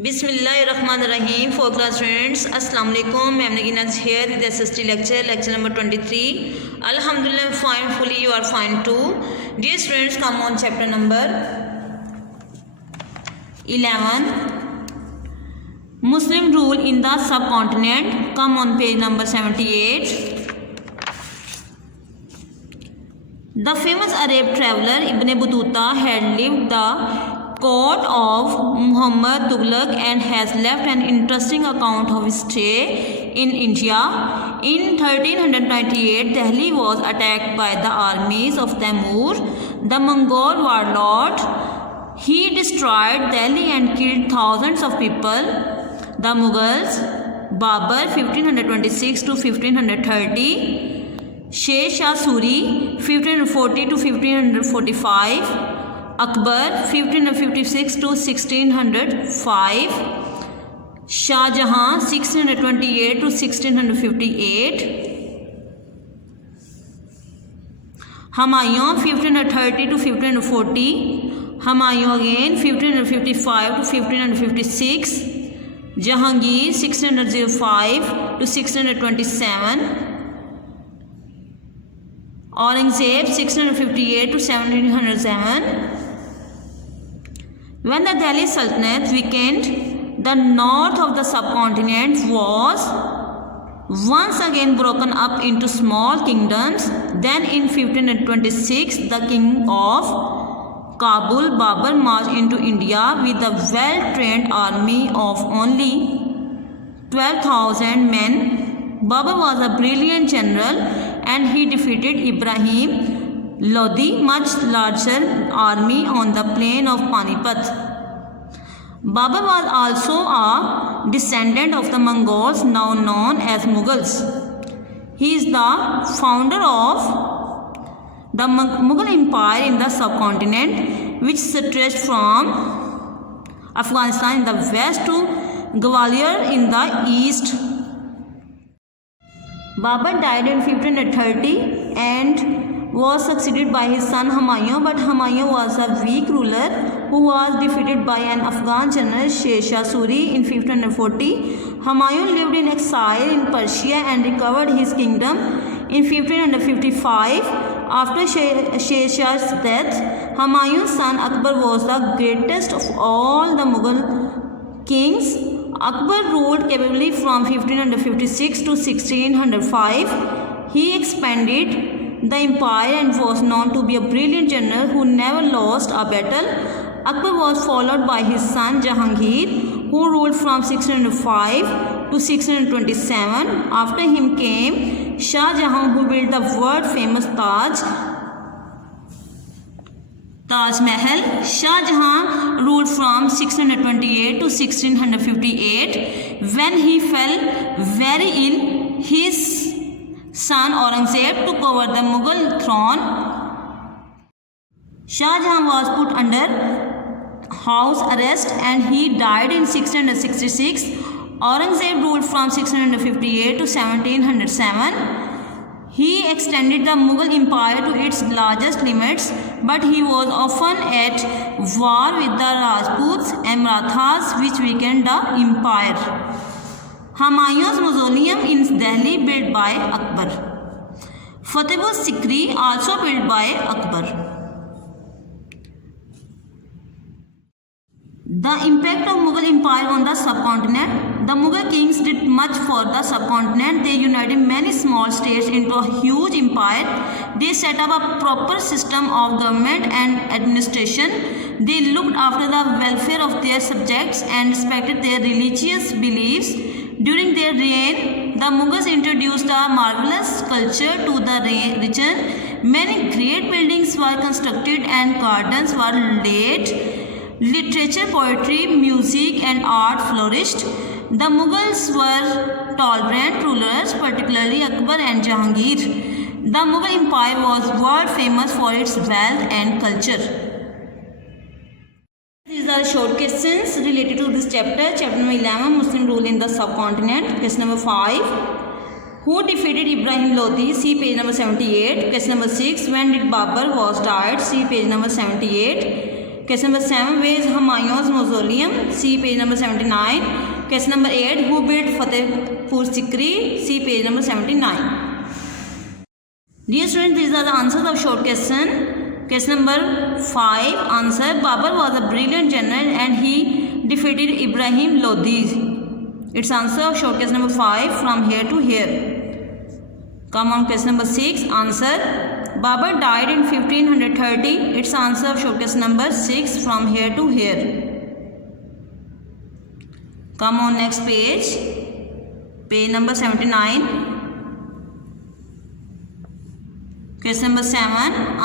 बिस्मिल्लाहिर्रहमानिर्रहीम। 4th class students, अस्सलाम वालेकुम। I am Nagina here with the SST lecture number 23. Alhamdulillah, fine. Fully you are fine too. Dear students, come on chapter number 11. Muslim rule in the subcontinent. Come on page number 78. The famous Arab traveller Ibn Battuta had lived the court of Muhammad Tughlaq and has left an interesting account of his stay in India. In 1398, Delhi was attacked by the armies of Timur, the Mongol warlord. He destroyed Delhi and killed thousands of people. The Mughals, Babur 1526 to 1530, Sher Shah Suri 1540 to 1545, Akbar 1556 to 1605, Shah Jahan 1628 to 1658, Humayun 1530 to 1540, Humayun again 1555 to 1556, Jahangir 1605 to 1627, Aurangzeb 1658 to 1707. When the Delhi Sultanate weakened, the north of the subcontinent was once again broken up into small kingdoms. Then in 1526, the king of Kabul, Babur, marched into India with a well-trained army of only 12,000 men. Babur was a brilliant general and he defeated Ibrahim Lodi, much larger army on the plain of Panipat. Babur was also a descendant of the Mongols, now known as Mughals. He is the founder of the Mughal Empire in the subcontinent, which stretched from Afghanistan in the west to Gwalior in the east. Babur died in 1530 and was succeeded by his son Humayun, but Humayun was a weak ruler who was defeated by an Afghan general, Sher Shah Suri, in 1540. Humayun lived in exile in Persia and recovered his kingdom in 1555. After Sher Shah's death, Humayun's son Akbar was the greatest of all the Mughal kings. Akbar ruled capably from 1556 to 1605. He expanded the empire and was known to be a brilliant general who never lost a battle. Akbar was followed by his son Jahangir, who ruled from 1605 to 1627. After him came Shah Jahan, who built the world famous Taj Mahal. Shah Jahan ruled from 1628 to 1658. When he fell very ill, his son Aurangzeb took over the Mughal throne. Shah Jahan was put under house arrest and he died in 1666. Aurangzeb ruled from 1658 to 1707. He extended the Mughal Empire to its largest limits, but he was often at war with the Rajputs and Marathas, which weakened the empire. Humayun's mausoleum in Delhi built by Akbar. Fatehpur Sikri also built by Akbar. The impact of Mughal Empire on the subcontinent. The Mughal kings did much for the subcontinent. They united many small states into a huge empire. They set up a proper system of government and administration. They looked after the welfare of their subjects and respected their religious beliefs. During their reign, the Mughals introduced a marvelous culture to the region. Many great buildings were constructed and gardens were laid. Literature, poetry, music and art flourished. The Mughals were tolerant rulers, particularly Akbar and Jahangir. The Mughal Empire was world famous for its wealth and culture. These are short questions related to this chapter. Chapter number 11, Muslim rule in the subcontinent. Question number 5. Who defeated Ibrahim Lodi? See page number 78. Question number 6. When did Babur was died? See page number 78. Question number 7, where is Humayun's mausoleum? See page number 79. Question number 8, who built Fatehpur Sikri? See page number 79. Dear students, these are the answers of short question. Question number 5, answer, Babur was a brilliant general and he defeated Ibrahim Lodi. Its answer of short question number 5, from here to here. Come on, question number 6, answer, Babur died in 1530. Its answer of short question number 6, from here to here. Come on, next page, page number 79. Question number 7,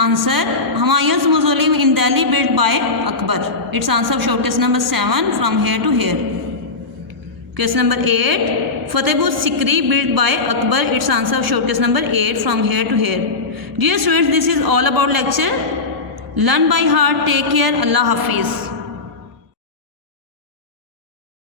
answer, Humayun's mausoleum in Delhi built by Akbar. Its answer of short question number 7, from here to here. Question number 8, Fatehpur Sikri built by Akbar. Its answer of short question number 8, from here to here. Dear students, this is all about lecture. Learn by heart. Take care. Allah Hafiz.